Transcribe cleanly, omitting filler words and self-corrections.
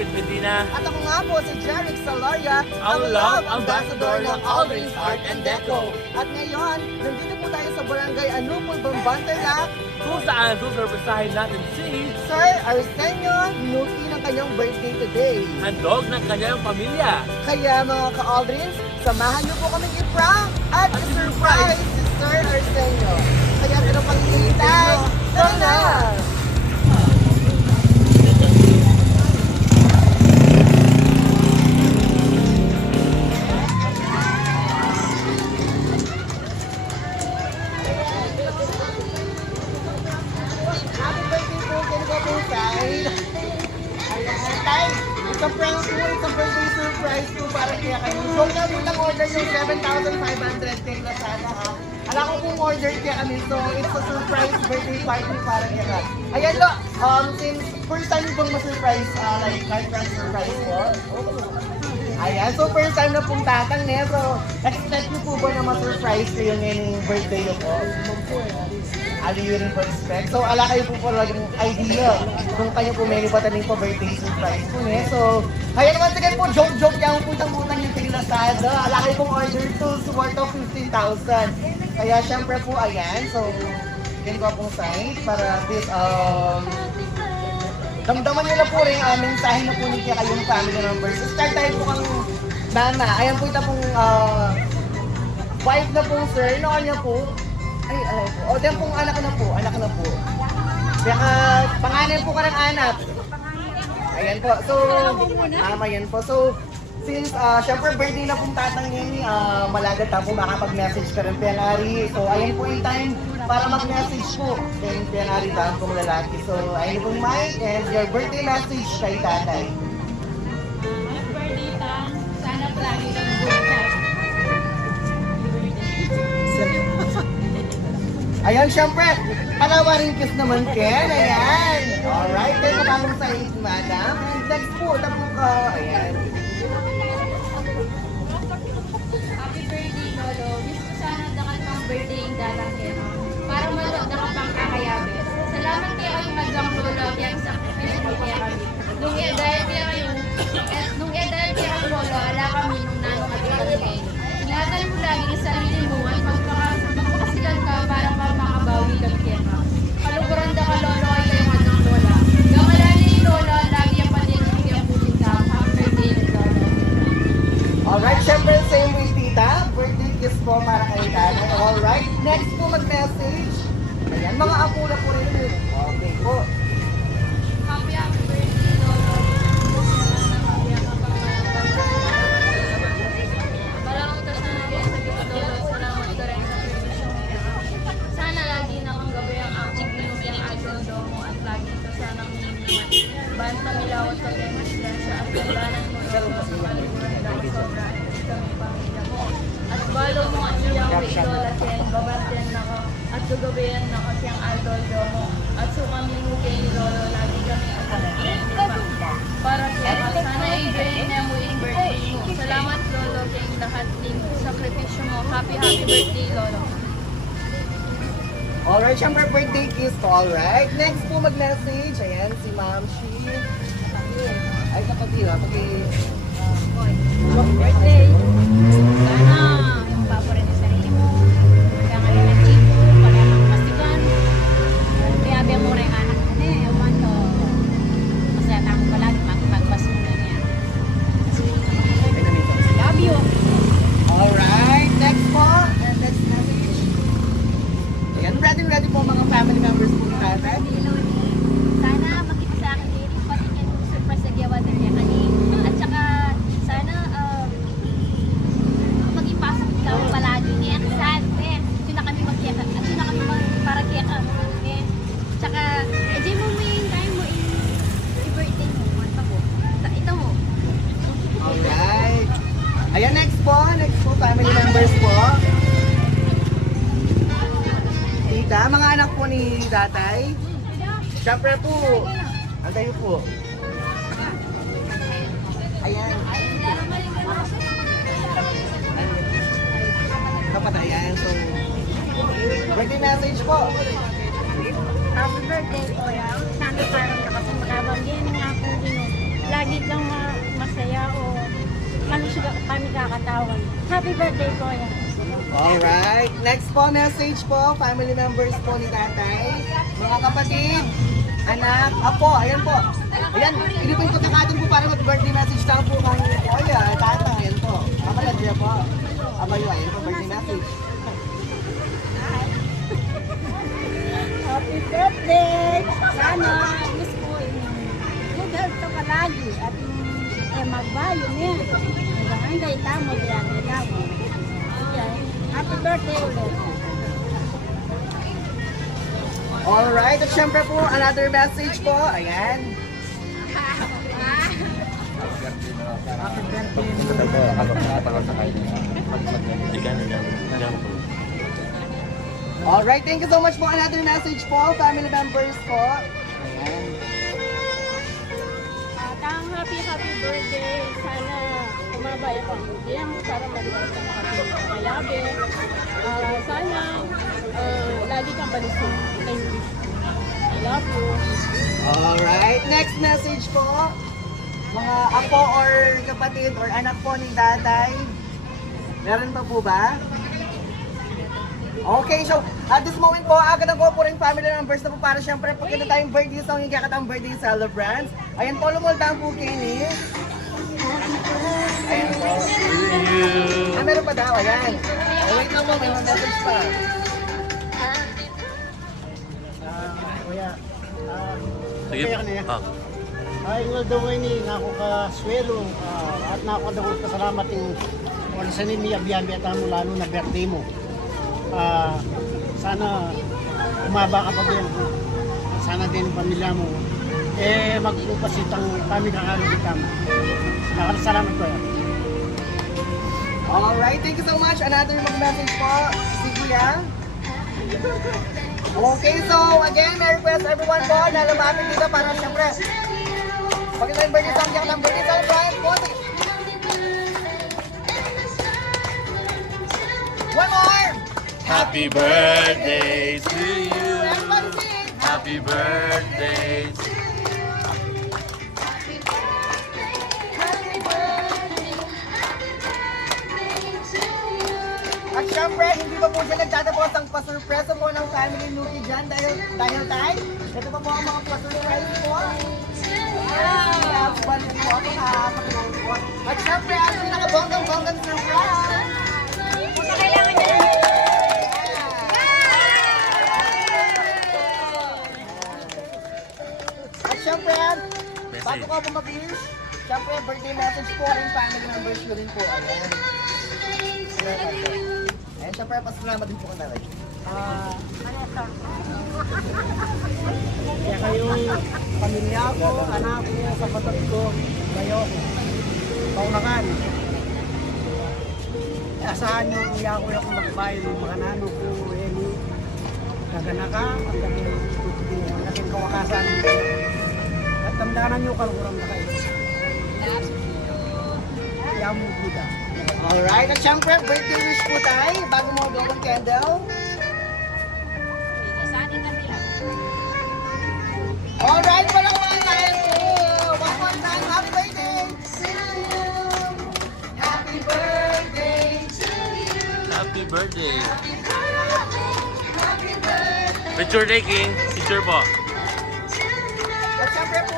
with Medina. At ako nga po si Jeric Saloria, Ang love ambassador ng Aldrin's Art and Deco. At ngayon, nandito po tayo sa Barangay Anupol, Bambantarlac. Kung saan susurpresahin natin si Sir Arsenio Nuki ng kanyang birthday today. handog ng kanyang pamilya. Kaya mga ka-Aldrins, samahan niyo po kaming i-prank at i-surprise si Sir Arsenio. Kaya ano pang hinihintay? Tara na! Happy birthday po, ganito po side. Ayan, time. Isang prank po, isang birthday surprise po para kaya kayo. So, kami lang order yung 7,500 kay Lazada ha. Alam ko pong order kaya kami, so it's a surprise birthday party para kaya ka. Ayan lo, since first time pong ma-surprise, like card prank surprise po. Ayan, so first time na pong tatang niya, so expect niyo po ba na ma-surprise kayo ngayong birthday niyo po? Ano yun rin po expect? So, ala kayo po pala yung idea kung kayo po may bataning pa birthday surprise po niya. So, kaya naman sige po, joke-joke yung putang-putang yung Lasada. Ala kayo pong order tools worth of 15,000. Kaya syempre po, ayan. So, yan ko pong site para this, damdaman nyo na po rin ang mensahe na po ni kaya kayong family members. So, start tayo po kang mama. Ayan po ito pong wife na pong sir. Ano kanya po? Ay, po. O, diyan pong anak na po. Kaya pangalan po ka ng anak. Ayan po. So, mama yan po. So, since, syempre birthday na pong tatang yan, malagad na po makapag-message ka rin Pianari. So, ayan po yung time para mag-message po kay Pianari taong pong lalaki. So, ayan po yung mic and your birthday message kay tatay. Happy birthday, Tang. Sana palagi kang good health. Ayan, syempre, panawaring kiss naman, Ken. Ayan. Alright, then nakamang sa it, madam. And next po, tapo ka. Ayan. Happy birthday, Lolo. Wish ko sana dakan pang birthday ang dalang kero. Para malot na kapang kakayabi. Salamat kaya kayong madlang Lolo. Kaya sa sakripisyo kaya kami. Nung dahil kaya kayo Lolo, ala kami nung nanong at ikalagay. Ingatan mo lagi ang sarili mo at magpakasigan ka para makabawi kami kaya ka. Kalukuran da ka Lolo ay kayo madlang Lola. Gamalali ni Lola, lagi ang patingin yung putin ka. Happy birthday, Lolo. Alright, syempre, same with tita. Birthday kiss po para kay tatay. Alright, next po mag-message. Ayan, mga apo na po rin. Okay po. Happy birthday, Lolo. Maraming kasanayan sa Diyos, Lolo. Salamat ka rin sa servisyo mo. Sana lagi na kang gabi ang aking binubiyang agondo mo at lagi ka sanang hinihiman. Banta milawat ka kay Maslensa at kailanan mo sa paliguran ng sobra at kami pamilya mo. At balo mo ang iyang idola Ken, babantiyan na ko at gagabayan na ko siyang aldoldo mo. At sumami mo kay Lolo, lagi kami ang para kaya sana i-enjoy na mo yung birthday mo. Salamat Lolo kay lahat ng sakripisyo mo. Happy birthday Lolo. Alright, syempre birthday kiss po. Alright, next po mag-message. Ayan, si Ma'am Shi. Ay, kapatid, Birthday! Sana yung papa rin sa sarili mo. Kaya nga rin ang tipo, para masigan. Kaya biya mo rin anak mo na eh. Uman to. Masaya tayo palagi magpas mo na niya. Love you! Alright, next po. And next message. Ayan, ready po mga family members po natin. Sana makita sa akin dito pati niya yung surprise na gawa din niya kanina. At saka sana maging positive kami palagi niya. Kasi ito na kami mag-keka. At ito na kami para keka. Tsaka, di mo mo yung time mo i-birthday mo. Ito mo. Alright. Ayan, next po, family members po. Tita, mga anak po ni tatay. Siyempre po, antayo po. Ayan. Kapatayan, so, birthday message po. Happy birthday, Kuya. Sana parang ka kasi makabangin nga po din. lagi kang masaya o kami kakatawan. Happy birthday po yan. Alright. Next po, message po, family members po ni tatay. Mga kapatid, anak, apo, ayan po. Ayan, hindi po yung pagkakataon po para mag-birthday message lang po kang Oya, tatay, ayan po. Kapalag niya po. Abayo, ayan po, birthday message. Happy birthday! Sana, miss ko, good health ka palagi at magbayo niya. Hanggang tamo diyan, mo. Happy birthday ulit. Alright, at syempre po, another message po. Ayan. Alright, thank you so much po. Another message po, family members po. Ayan. At ang happy birthday. Sana umabay ang pamilya mo para maluwas ka makalabi. Sana lagi kang balisong English. I love you. Alright, next message po. Mga apo or kapatid or anak po ni tatay. Meron pa po ba? Okay, so at this moment po, agad ko po rin family members na po para syempre pag ito tayong birthday song, yung kakatang birthday celebrants. Ayan po, lumultang po Kenny. Ayan po. Meron pa daw, ayan. Wait lang po, may mga message pa. Kuya, Sige. ay nga daw ni nga ako ka swelo at na ako daw pasalamat yung wala sa nimi abiyabi at mo lalo na birthday mo. Sana umaba ka pa din. Sana din ang pamilya mo magpupasit ang kami kakalabit ka mo. Salamat ko yan. Alright, thank you so much. Another mag-message po, si Kuya. Okay, so again, I request everyone po na lumapit dito para siyempre pag ito yung birthday song, yung birthday celebrant po. One more! Happy birthday to you. Everybody sing! Happy birthday to you. At syempre, hindi pa po dyan nagtatapos ang pasurpresa po ng family Nuki dyan dahil tayo. Ito pa po ang mga pasurpresa po. Balik po ako nakakapagod po. At syempre, ang pinakabonggang surprise. Punta kailangan niya. At syempre, bago ko po mag-wish, syempre, birthday message po rin family members ko rin po. Ayan. Ayan, syempre, pasalamat din po ko na rin. Kaya kayong pamilya ko, anak ko, kapatid ko, kayo, paunakan. Asahan nyo, iya ko yung magbayad ng mga nano ko, naganaka, ang laking kawakasan. At tandaanan nyo, kalurang na kayo. Kaya mo kita. Alright, at syempre, birthday wish po tayo bago mo go ng candle. Alright, walang mga tayo. One more time, happy birthday! Happy birthday to you! Happy birthday. Picture taking. Picture po. At syempre po,